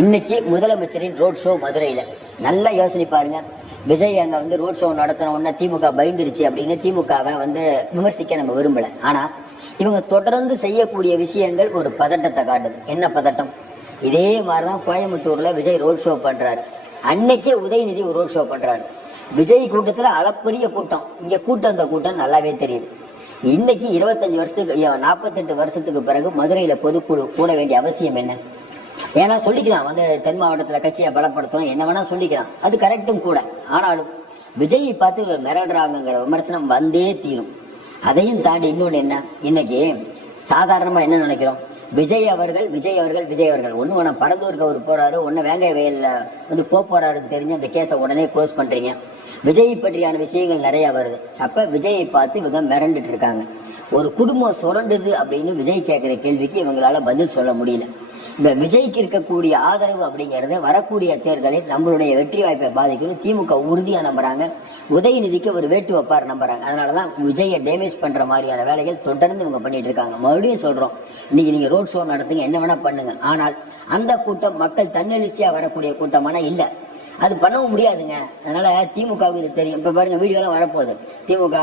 இன்னைக்கு முதலமைச்சரின் road show மதுரையில நல்லா யோசனை பாருங்க. விஜய் அங்க ரோட் ஷோ நடத்தின உடனே திமுக பயந்துருச்சு அப்படின்னு திமுகவை விமர்சிக்க நம்ம விரும்பல. ஆனா இவங்க தொடர்ந்து செய்யக்கூடிய விஷயங்கள் ஒரு பதட்டத்தை காட்டுது. என்ன பதட்டம்? இதே மாதிரிதான் கோயம்புத்தூர்ல விஜய் ரோட் ஷோ பண்றாரு. அன்னைக்கே உதயநிதி ஒரு ரோட் ஷோ பண்றாரு. விஜய் கூட்டத்துல அளப்பரிய கூட்டம். இங்க அந்த கூட்டம் நல்லாவே தெரியுது. இன்னைக்கு 25 வருஷத்துக்கு 48 வருஷத்துக்கு பிறகு மதுரையில பொதுக்குழு கூட வேண்டிய அவசியம் என்ன? ஏன்னா சொல்லிக்கலாம், தென் மாவட்டத்துல கட்சியை பலப்படுத்தணும், என்ன வேணா சொல்லிக்கலாம், அது கரெக்டும் கூட. ஆனாலும் விஜயை பார்த்து மிரடுறாங்கிற விமர்சனம் வந்தே தீரும். அதையும் தாண்டி இன்னொன்னு என்ன, இன்னைக்கு சாதாரணமா என்ன நினைக்கிறோம், விஜய் அவர்கள் ஒண்ணு வேணா பரந்தூருக்கு அவர் போறாரு, ஒன்னு வேங்காய வயல்ல போறாருன்னு தெரிஞ்சு அந்த கேஸை உடனே க்ளோஸ் பண்றீங்க. விஜய் பற்றியான விஷயங்கள் நிறைய வருது. அப்ப விஜயை பார்த்து இவங்க மிரண்டுட்டு இருக்காங்க. ஒரு குடும்பம் சுரண்டுது அப்படின்னு விஜய் கேட்கிற கேள்விக்கு இவங்களால பதில் சொல்ல முடியல. இந்த விஜய்க்கு இருக்கக்கூடிய ஆதரவு அப்படிங்கறத வரக்கூடிய தேர்தலில் நம்மளுடைய வெற்றி வாய்ப்பை பாதிக்கணும் திமுக உறுதியா நம்புறாங்க. உதயநிதிக்கு ஒரு வேட்டு வைப்பார் நம்புறாங்க. அதனாலதான் விஜயை டேமேஜ் பண்ற மாதிரியான வேலைகள் தொடர்ந்து இவங்க பண்ணிட்டு இருக்காங்க. மறுபடியும் சொல்றோம், இன்னைக்கு நீங்க ரோட் ஷோ நடத்துங்க, என்ன வேணா பண்ணுங்க. ஆனால் அந்த கூட்டம் மக்கள் தன்னெழுச்சியா வரக்கூடிய கூட்டமான இல்ல, அது பண்ணவும் முடியாதுங்க. அதனால திமுகவுக்கு இது தெரியும். இப்ப பாருங்க, வீடியோ எல்லாம் வரப்போகுது. திமுக